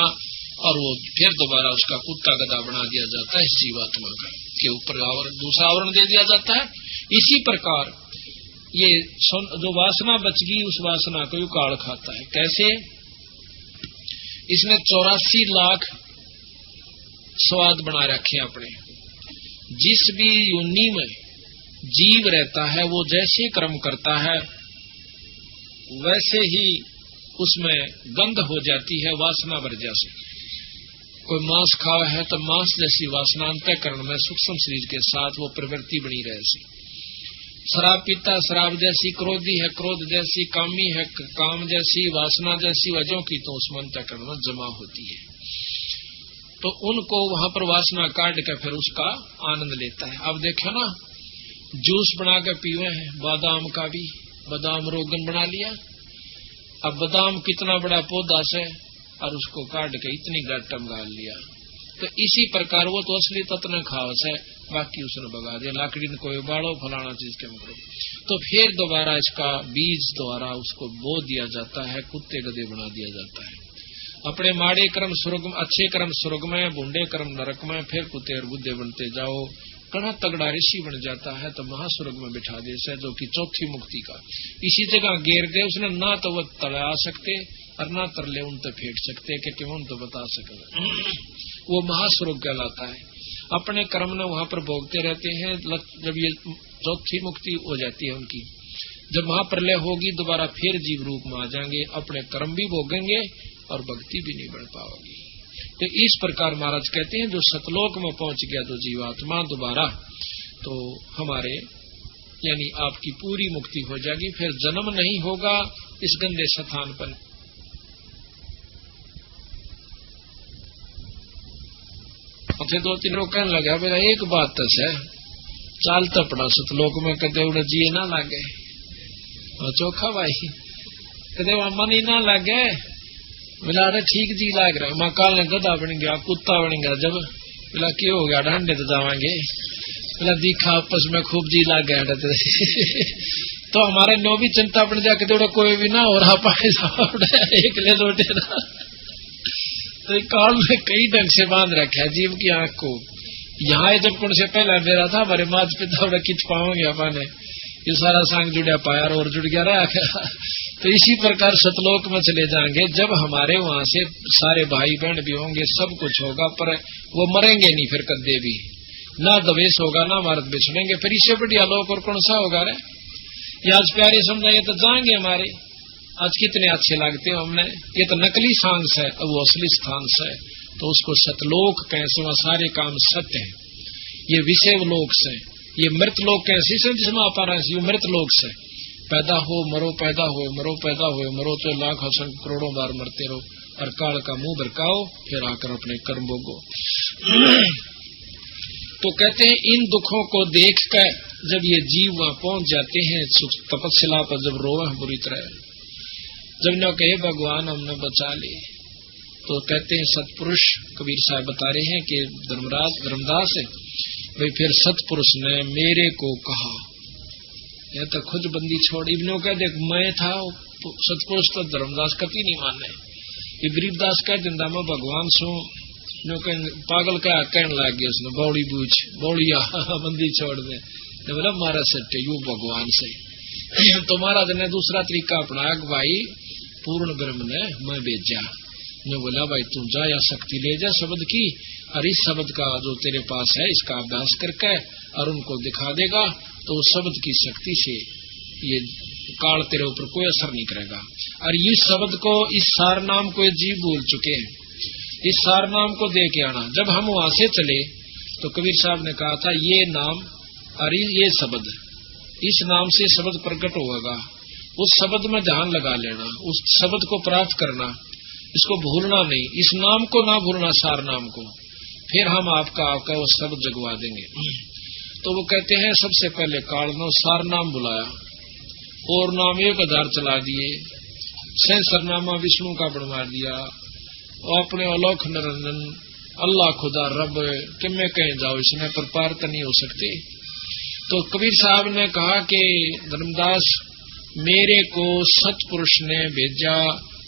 और वो फिर दोबारा उसका कुत्ता गधा बना दिया जाता है इस जीवात्मा का के ऊपर दूसरा आवरण दे दिया जाता है इसी प्रकार ये जो वासना बच गई उस वासना को यू काल खाता है कैसे इसने 84 लाख स्वाद बना रखे अपने जिस भी योनि में जीव रहता है वो जैसे कर्म करता है वैसे ही उसमें गंध हो जाती है वासना वर्जा से कोई मांस खावा है तो मांस जैसी वासना अंतःकरण में सूक्ष्म शरीर के साथ वो प्रवृत्ति बनी रहे सी शराब पीता शराब जैसी क्रोधी है क्रोध जैसी कामी है काम जैसी वासना जैसी वजहों की तो उसमें अंतःकरण में जमा होती है तो उनको वहां पर वासना काट के फिर उसका आनंद लेता है अब देखो ना जूस बना के पीवे हैं बादाम का भी बादाम रोगन बना लिया अब बादाम कितना बड़ा पौधा से और उसको काट के इतनी गट्टम गाल लिया तो इसी प्रकार वो तो असली तत्व ने खावस है बाकी उसने बगा दिया लाकड़ी ने कोई बाड़ो फलाना चीज के मकरो तो फिर दोबारा इसका बीज द्वारा उसको बो दिया जाता है कुत्ते गधे बना दिया जाता है अपने माड़े कर्म स्वर्ग में अच्छे कर्म स्वर्ग में बूढ़े कर्म नरक में फिर कुत्ते और बुद्धे बनते जाओ कड़ा तगड़ा ऋषि बन जाता है तो महास्वर्ग में बिठा दे से जो कि चौथी मुक्ति का इसी जगह घेर दे उसने ना तो वो तड़ा सकते और ना तरले उन तो फेंक सकते कि उन तो बता सके वो महास्वर्ग कहलाता है अपने कर्म ने वहां पर भोगते रहते हैं जब ये चौथी मुक्ति हो जाती है उनकी जब महाप्रलय होगी दोबारा फिर जीव रूप में आ जाएंगे अपने कर्म भी भोगेंगे और भक्ति भी नहीं बढ़ पाओगी तो इस प्रकार महाराज कहते हैं जो सतलोक में पहुंच गया तो जीवात्मा दोबारा तो हमारे यानी आपकी पूरी मुक्ति हो जाएगी फिर जन्म नहीं होगा इस गंदे स्थान पर फिर 2-3 लोग कहने लगा मेरा एक बात तो है चालता पड़ा सतलोक में कदे उड़े जिए ना लागे चोखा भाई कदे वहां मन ही ना लागे बोला अरे ठीक जी लाग रहा मैं काल ने गधा बन गया कुत्ता बन गया जब बोला क्यों हो गया ढंडे तो जावांगे बोला दिखा आपस में खूब जी लाग गया तो हमारे नो भी चिंता बन जाके तो कोई भी ना हो रहा पाए एक ले लौटे ना तो काल में कई ढंग से बांध रखा है जीव की आंख को यहाँ जब कुछ से पहला मेरा था हमारे माता पिता किच पाओगे अपने ये सारा सांग जुड़ा पाया और जुड़ गया रहा तो इसी प्रकार सतलोक में चले जाएंगे जब हमारे वहां से सारे भाई बहन भी होंगे सब कुछ होगा पर वो मरेंगे नहीं फिर कदे भी ना द्वेष होगा ना मारत बिछड़ेंगे फिर इससे बढ़िया लोग और कौन सा होगा रे ये आज प्यारे समझाइए तो जाएंगे हमारे आज कितने अच्छे लगते हो हमने ये तो नकली सांस है वो असली स्थान है तो उसको सतलोक कैसे, वहां सारे काम सत्य है। ये विषय लोक से, ये मृत लोक कैसे से जिसमें आप आ रहे हैं, ये मृत लोक से पैदा हो मरो, पैदा हो मरो, पैदा हो मरो, तो लाख असंख्य करोड़ों बार मरते रहो और काल का मुंह भरकाओ, फिर आकर अपने कर्म भोगो। तो कहते हैं इन दुखों को देख कर जब ये जीव वहां पहुंच जाते हैं तपस्या पर, जब रोवे बुरी तरह, जब न कहे भगवान हमने बचा ले, तो कहते हैं सतपुरुष कबीर साहब बता रहे हैं कि धर्मदास है भाई, फिर सतपुरुष ने मेरे को कहा, यह तो खुद बंदी छोड़, इब्नो कह देख मैं था सतपुरुष, तो धर्मदास कति नहीं मानने। ये गरीबदास कह दिंदा मैं भगवान सो, पागल का कहने लग गया उसने, बौड़ी बूझ बौड़िया बंदी छोड़ दे, तो बोला मारा सत्य यू भगवान से। तो महाराज ने दूसरा तरीका अपनाया कि भाई पूर्ण ब्रह्म ने मैं भेजा, ने बोला भाई तू जा या शक्ति ले जा शब्द की, और इस शब्द का जो तेरे पास है इसका अभ्यास करके और उनको दिखा देगा, तो उस शब्द की शक्ति से ये काल तेरे ऊपर कोई असर नहीं करेगा। और इस शब्द को, इस सार नाम को जीव भूल चुके हैं, इस सार नाम को दे के आना। जब हम वहां से चले तो कबीर साहब ने कहा था ये नाम और ये शब्द, इस नाम से शब्द प्रकट होगा, उस शब्द में ध्यान लगा लेना, उस शब्द को प्राप्त करना, इसको भूलना नहीं, इस नाम को ना भूलना, सार नाम को, फिर हम आपका वो शब्द जगवा देंगे। तो वो कहते हैं सबसे पहले काल ने सार नाम बुलाया और नाम 1000 चला दिए, सहस्रनामा विष्णु का बनवा दिया, और अपने अलोक निरंजन अल्लाह खुदा रब कि मैं कहीं जाओ इसमें पर पार तो नहीं हो सकते। तो कबीर साहब ने कहा कि धर्मदास मेरे को सतपुरुष ने भेजा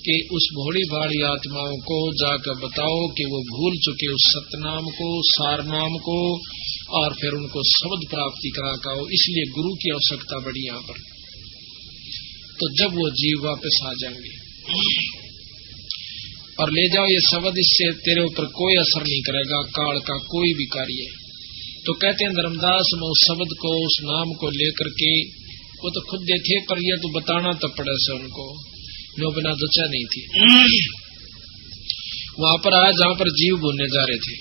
कि उस भोली भाड़ी आत्माओं को जाकर बताओ कि वो भूल चुके उस सतनाम को, सार नाम को, और फिर उनको शब्द प्राप्ति करा कर, इसलिए गुरु की आवश्यकता बड़ी यहाँ पर। तो जब वो जीव वापस आ जाएंगे और ले जाओ ये शब्द, इससे तेरे ऊपर कोई असर नहीं करेगा काल का कोई भी कार्य। तो कहते हैं धर्मदास में उस शब्द को, उस नाम को लेकर के, वो तो खुद देखे पर ये तो बताना तो पड़े से उनको, जो बिना दचा नहीं थी। वहां पर आया जहां पर जीव बुनने जा रहे थे,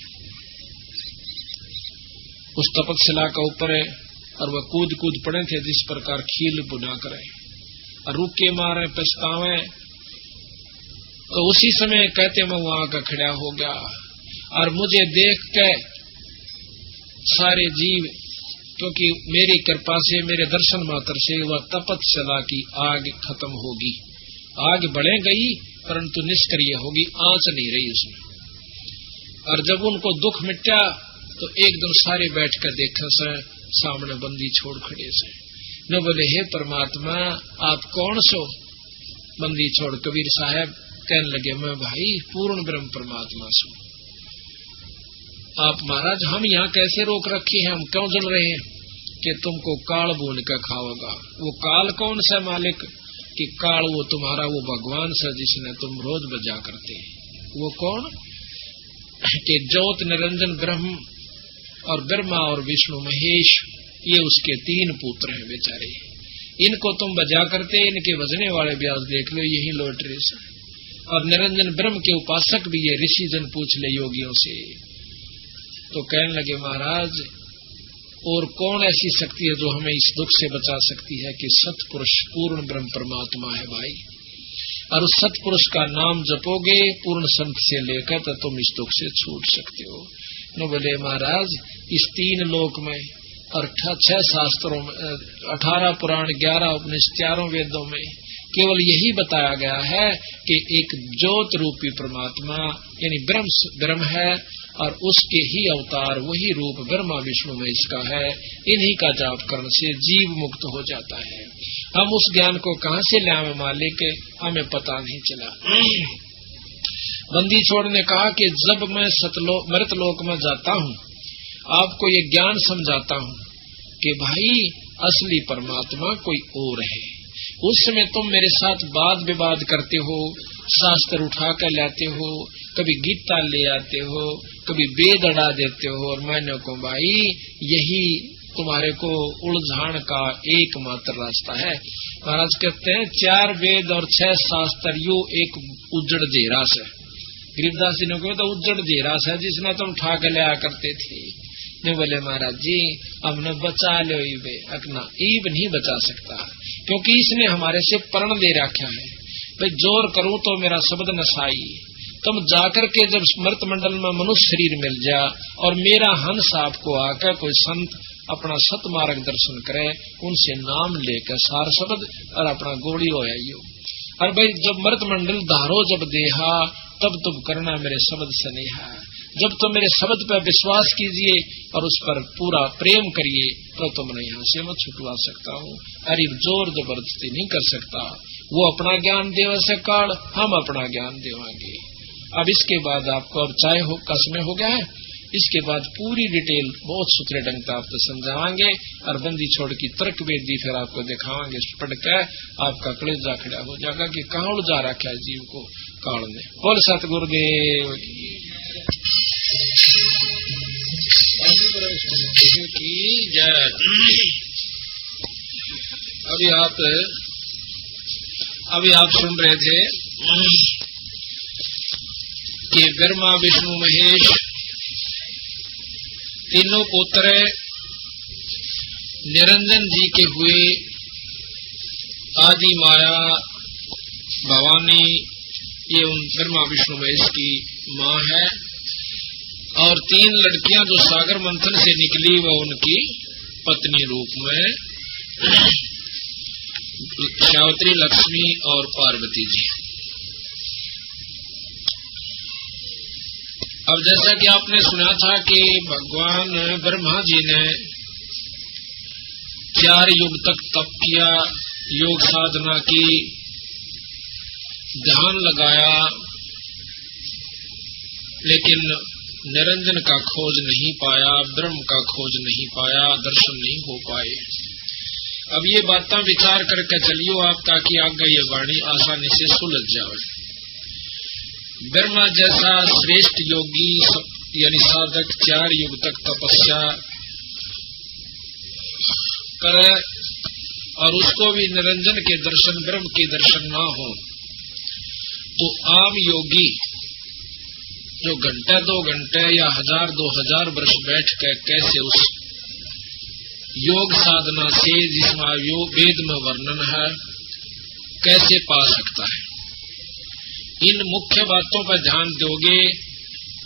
उस तपस्या का ऊपर है, और वह कूद कूद पड़े थे जिस प्रकार खील बुना करे और रुके मारे पछतावे। तो उसी समय कहते मैं वहां का खड़ा हो गया और मुझे देख के सारे जीव, क्योंकि मेरी कृपा से, मेरे दर्शन मात्र से वह तपस्या की आग खत्म होगी, आग बढ़े गई परंतु निष्क्रिय होगी, आंच नहीं रही उसमें। और जब उनको दुख मिटा तो एकदम सारे बैठ कर देखा से सामने बंदी छोड़ खड़े से, न बोले हे परमात्मा आप कौन सो? बंदी छोड़ कबीर साहब कहने लगे मैं भाई पूर्ण ब्रह्म परमात्मा सो। आप महाराज हम यहाँ कैसे रोक रखे हैं, हम क्यों जल रहे हैं? कि तुमको काल बोन कर खाओगा। वो काल कौन सा मालिक? कि काल वो तुम्हारा वो भगवान सा जिसने तुम रोज बजा करते हैं। वो कौन? कि ज्योत निरंजन ब्रह्म और ब्रह्मा और विष्णु महेश, ये उसके 3 पुत्र हैं बेचारे, इनको तुम बजा करते, इनके बजने वाले ब्याज देख लो यही लौट रहे से। और निरंजन ब्रह्म के उपासक भी ये ऋषि जन पूछ ले योगियों से। तो कहने लगे महाराज और कौन ऐसी शक्ति है जो हमें इस दुख से बचा सकती है? कि सतपुरुष पूर्ण ब्रह्म परमात्मा है भाई, और उस सतपुरुष का नाम जपोगे पूर्ण संत से लेकर तो तुम इस दुख से छूट सकते हो। न बोले महाराज इस 3 लोक में और 6 शास्त्रों में, 18 पुराण, 11 उपनिषद, 4 वेदों में केवल यही बताया गया है कि एक ज्योत रूपी परमात्मा यानी ब्रह्म है और उसके ही अवतार वही रूप ब्रह्मा विष्णु महेश का है। इन्हीं का जाप करने से जीव मुक्त हो जाता है। हम उस ज्ञान को कहां से ले आवे मालिक, हमें पता नहीं चला। बंदी छोड़ ने कहा कि जब मैं मृत लोक में जाता हूँ आपको ये ज्ञान समझाता हूँ कि भाई असली परमात्मा कोई और है। उस समय तुम मेरे साथ वाद विवाद करते हो, शास्त्र उठा कर लाते हो, कभी गीता ले आते हो, कभी वेद अड़ा देते हो, और मैंने को भाई यही तुम्हारे को उलझान का एकमात्र रास्ता है। महाराज कहते हैं 4 वेद और 6 शास्त्र यो एक उजड़ जेरा से गरीबदास जी ने कहा तो उज्जड़ जेरा सा जिसने तुम ठा के लिया करते थे। जो बोले महाराज जी हमने बचा लो ईबे, अकना ईब नहीं बचा सकता, क्योंकि इसने हमारे से प्रण दे रखा है। भाई जोर करूं तो मेरा शब्द नसाई, तुम जाकर के जब स्मृत मंडल में मनुष्य शरीर मिल जा और मेरा हंस आपको आकर कोई संत अपना सत मार्ग दर्शन करे, उनसे नाम लेकर सार शब्द और अपना गोड़ी हो आइयो। और भाई जब मृत मंडल धारो जब देहा तब तुम करना मेरे शब्द स्नेहा। जब तुम मेरे शब्द पर विश्वास कीजिए और उस पर पूरा प्रेम करिए तो तुमने यहाँ से मैं छुटवा सकता हूँ। अरे जोर जबरदस्ती नहीं कर सकता, वो अपना ज्ञान देव से काल, हम अपना ज्ञान देवांगे। अब इसके बाद आपको अब चाय हो का समय हो गया है, इसके बाद पूरी डिटेल बहुत सूत्रे ढंग से आपको समझावांगे और बंदी छोड़ की तर्क वेदी फिर आपको दिखावांगे। पढ़ कर आपका कलेजा खड़ा हो जाएगा कि कहाँ उलझा रखा है जीव को काल ने। बोल सतगुरुदेव की जय। अभी आप सुन रहे थे कि ब्रह्मा विष्णु महेश तीनों पुत्र निरंजन जी के हुए। आदि माया भवानी ये उन ब्रह्मा विष्णु महेश की माँ है, और तीन लड़कियां जो सागर मंथन से निकली वह उनकी पत्नी रूप में सावित्री, लक्ष्मी और पार्वती जी। अब जैसा कि आपने सुना था कि भगवान ब्रह्मा जी ने 4 युग तक तप किया, योग साधना की, ध्यान लगाया, लेकिन निरंजन का खोज नहीं पाया, ब्रह्म का खोज नहीं पाया, दर्शन नहीं हो पाए। अब ये बातें विचार करके चलियो आप, ताकि आगे ये वाणी आसानी से सुलझ जाए। ब्रह्मा जैसा श्रेष्ठ योगी यानी साधक 4 युग तक तपस्या करे और उसको भी निरंजन के दर्शन, ब्रह्म के दर्शन ना हो, तो आम योगी जो घंटे 2 घंटे या 1000-2000 वर्ष बैठ कर कैसे उस योग साधना से जिसमें योग वेद में वर्णन है कैसे पा सकता है। इन मुख्य बातों पर ध्यान दोगे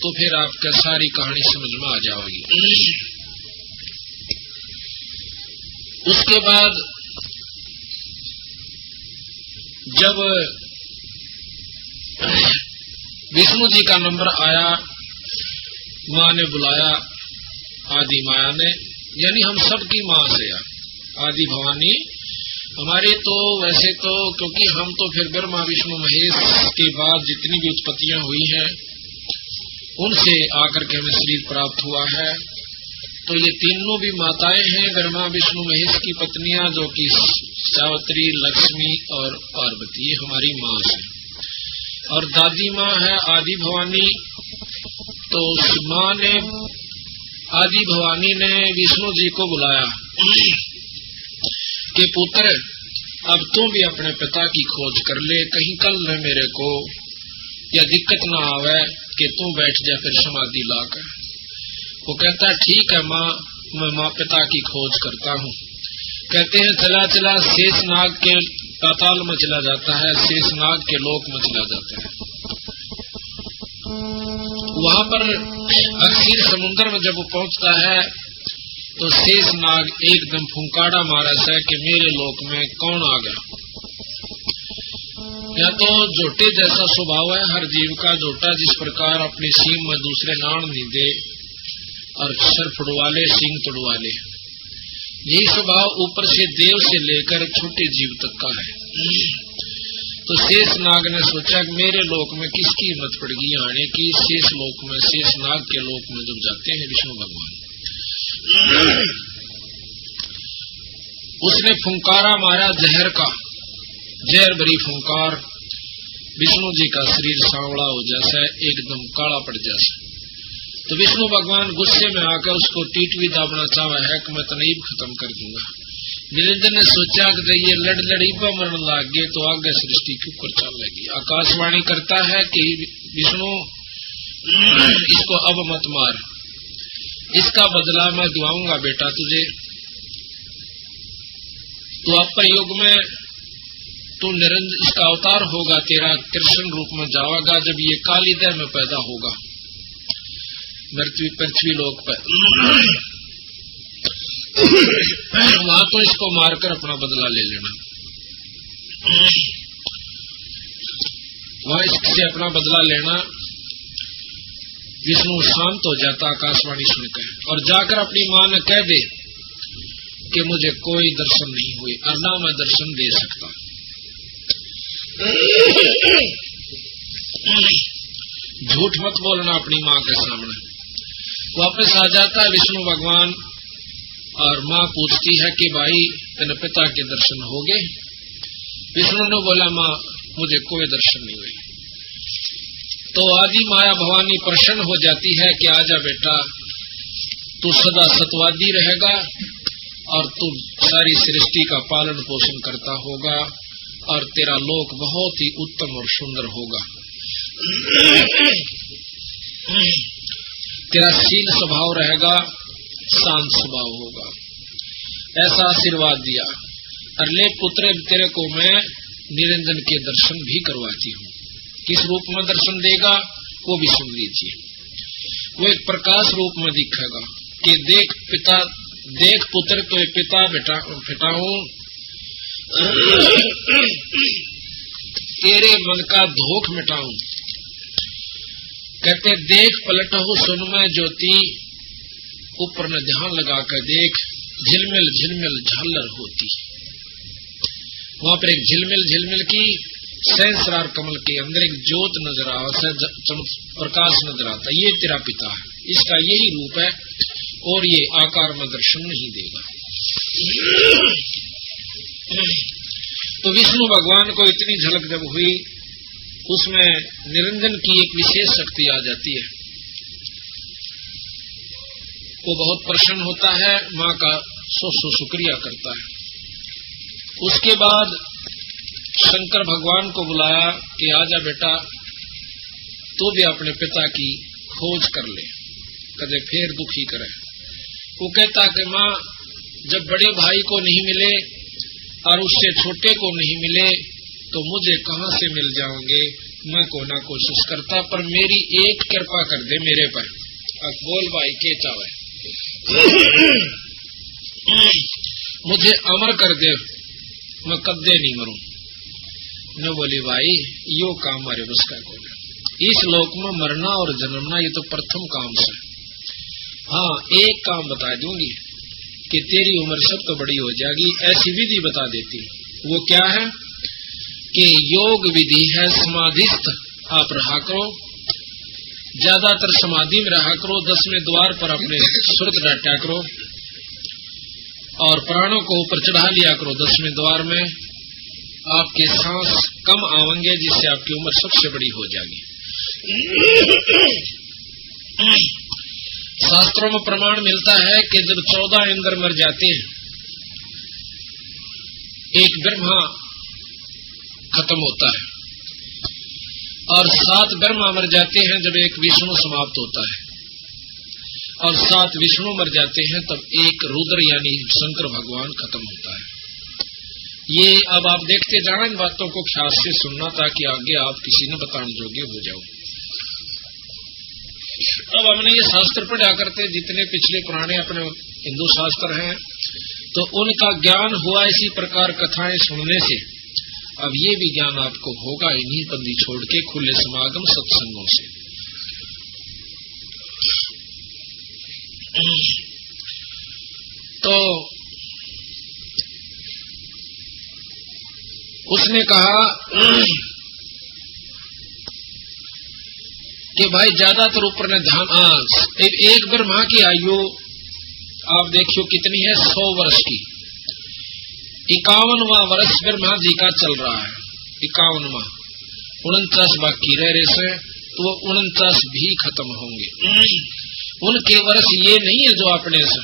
तो फिर आपका सारी कहानी समझ में आ जाएगी। उसके बाद जब विष्णु जी का नंबर आया, माँ ने बुलाया, आदि माया ने, यानी हम सबकी माँ से आदि भवानी हमारे तो वैसे तो, क्योंकि हम तो फिर ब्रह्मा विष्णु महेश के बाद जितनी भी उत्पत्तियां हुई हैं उनसे आकर के हमें शरीर प्राप्त हुआ है। तो ये तीनों भी माताएं हैं ब्रह्मा विष्णु महेश की पत्नियां, जो कि सावित्री, लक्ष्मी और पार्वती, ये हमारी माँ से। और दादी माँ है आदि भवानी। तो उस माँ ने, आदि भवानी ने विष्णु जी को बुलाया कि पुत्र अब तू भी अपने पिता की खोज कर ले, कहीं कल न मेरे को या दिक्कत ना आवे कि तू बैठ जा फिर समाधि लाकर। वो कहता ठीक है माँ, मैं माँ पिता की खोज करता हूँ। कहते हैं चला चला शेषनाग के पाताल में चला जाता है, शेषनाग के लोक में चला जाता है। वहां पर अक्षीर समुद्र में जब वो पहुंचता है तो शेषनाग एकदम फुंकाड़ा मारा है कि मेरे लोक में कौन आ गया। या तो जोटे जैसा स्वभाव है हर जीव का, जोटा जिस प्रकार अपनी सींग में दूसरे नाण नहीं दे और सर फुड़वा ले, सींग तोड़वा ले, यही स्वभाव ऊपर से देव से लेकर छोटे जीव तक का है। तो शेषनाग ने सोचा कि मेरे लोक में किसकी हिम्मत पड़ेगी आने की। शेष लोक में, शेषनाग के लोक में जब जाते हैं विष्णु भगवान, उसने फुंकारा मारा जहर का, जहर भरी फुंकार, विष्णु जी का शरीर सांवला हो जैसा, एकदम काला पड़ जैसा। तो विष्णु भगवान गुस्से में आकर उसको टीटवी दाबना चाहा है कि मैं तनईब खत्म कर दूंगा। निरंजन ने सोचा कि ये लड़ी पर मरने लग गए तो आगे सृष्टि के ऊपर चल लगी। आकाशवाणी करता है कि विष्णु इसको अब मत मार, इसका बदला मैं दिलाऊंगा बेटा तुझे। तो द्वापर युग में तू निरंजन इसका अवतार होगा, तेरा कृष्ण रूप में जाएगा जब ये काली देह में पैदा होगा पृथ्वी लोक पर। वहां तो इसको मारकर अपना बदला ले लेना, वहां इससे अपना बदला लेना। विष्णु शांत हो जाता आकाशवाणी सुनकर और जाकर अपनी मां ने कह दे कि मुझे कोई दर्शन नहीं हुए और ना मैं दर्शन दे सकता। झूठ मत बोलना अपनी मां के सामने। वापस आ जाता विष्णु भगवान और मां पूछती है कि भाई तेरे पिता के दर्शन हो गए? विष्णु ने बोला मां मुझे कोई दर्शन नहीं हुए। तो आदि माया भवानी प्रसन्न हो जाती है कि आजा बेटा, तू सदा सतवादी रहेगा और तू सारी सृष्टि का पालन पोषण करता होगा और तेरा लोक बहुत ही उत्तम और सुंदर होगा। तेरा शील स्वभाव रहेगा, शांत स्वभाव होगा। ऐसा आशीर्वाद दिया। और ले पुत्र तेरे को मैं निरंजन के दर्शन भी करवाती हूँ। किस रूप में दर्शन देगा वो भी सुन लीजिए। वो एक प्रकाश रूप में दिखेगा कि देख पिता, देख पुत्र तो पिता बेटाऊं तेरे मन का धोख मिटाऊं। कहते देख पलटहु सुन मैं ज्योति, ऊपर न ध्यान लगा कर देख झिलमिल झिलमिल झालर होती। वहां पर एक झिलमिल झिलमिल की सहस्रार कमल के अंदर एक ज्योत नजर आता, प्रकाश नजर आता। ये तेरा पिता है, इसका यही रूप है और ये आकार में दर्शन नहीं देगा। तो विष्णु भगवान को इतनी झलक जब हुई, उसमें निरंजन की एक विशेष शक्ति आ जाती है। वो बहुत प्रसन्न होता है, माँ का सौ शुक्रिया करता है। उसके बाद शंकर भगवान को बुलाया कि आजा बेटा, तू भी अपने पिता की खोज कर ले, कदे फिर दुखी करे। वो कहता कि माँ जब बड़े भाई को नहीं मिले और उससे छोटे को नहीं मिले तो मुझे कहाँ से मिल जाओगे। मैं को ना कोशिश करता, पर मेरी एक कृपा कर दे मेरे पर। अब बोल भाई के चावे मुझे अमर कर दे, मैं कदे नहीं मरूं। न बोली भाई यो काम हमारे बस का को नहीं। इस लोक में मरना और जन्मना ये तो प्रथम काम से। हाँ एक काम बता दूंगी कि तेरी उम्र सब तो बड़ी हो जाएगी, ऐसी विधि बता देती। वो क्या है कि योग विधि है समाधिस्थ आप रहा करो, ज्यादातर समाधि में रहा करो, 10वें द्वार पर अपने सुरत डाटा करो और प्राणों को ऊपर चढ़ा लिया करो 10वें द्वार में। आपके सांस कम आवेंगे जिससे आपकी उम्र सबसे बड़ी हो जाएगी। शास्त्रों में प्रमाण मिलता है कि जब 14 इंद्र मर जाते हैं, एक ब्रह्मा खत्म होता है और 7 ब्रह्मा मर जाते हैं जब एक विष्णु समाप्त होता है और 7 विष्णु मर जाते हैं तब एक रुद्र यानी शंकर भगवान खत्म होता है। ये अब आप देखते जाना, इन बातों को ख्याल से सुनना ताकि आगे आप किसी ने बताने योग्य हो जाओ। अब हमने ये शास्त्र पढ़ा करते, जितने पिछले पुराने अपने हिंदू शास्त्र हैं, तो उनका ज्ञान हुआ इसी प्रकार कथाएं सुनने से। अब ये भी ज्ञान आपको होगा इन्हीं बंदी छोड़ के खुले समागम सत्संगों से। तो उसने कहा कि भाई ज्यादातर ऊपर ने ध्यान। एक ब्रह्मा की आयु आप देखियो कितनी है, 100 वर्ष की। 51वां वर्ष ब्रह्मा जी का चल रहा है, 51वां। 49 बाकी रह रहे से, तो वो 49 भी खत्म होंगे। उनके वर्ष ये नहीं है जो अपने से,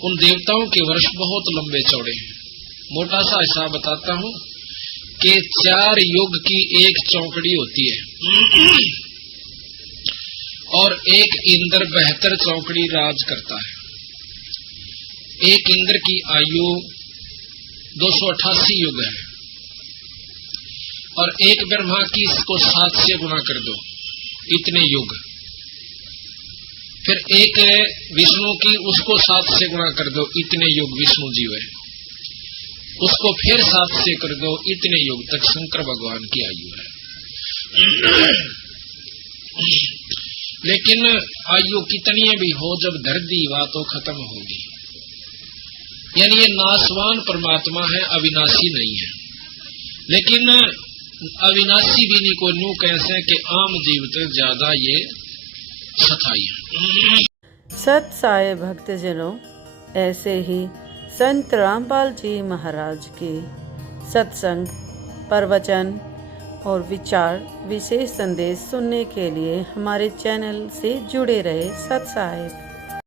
उन देवताओं के वर्ष बहुत लंबे चौड़े हैं। मोटा सा हिसाब बताता हूँ कि 4 युग की एक चौकड़ी होती है। और एक इंद्र 72 चौकड़ी राज करता है। एक इंद्र की आयु 288 युग है और एक ब्रह्मा की इसको 7 से गुना कर दो, इतने युग। फिर एक विष्णु की, उसको 7 से गुना कर दो, इतने युग विष्णु जीव है। उसको फिर 7 से कर दो, इतने युग तक शंकर भगवान की आयु है। लेकिन आयु कितनी भी हो, जब धरती वा तो खत्म होगी। यानी ये नाशवान परमात्मा है, अविनाशी नहीं है। लेकिन अविनाशी भी नहीं, कोई नू कैसे कि आम जीव तक ज्यादा ये सथाई है। सत साई भक्तजनों, ऐसे ही संत रामपाल जी महाराज के सत्संग, प्रवचन और विचार, विशेष संदेश सुनने के लिए हमारे चैनल से जुड़े रहे। सत साहिब।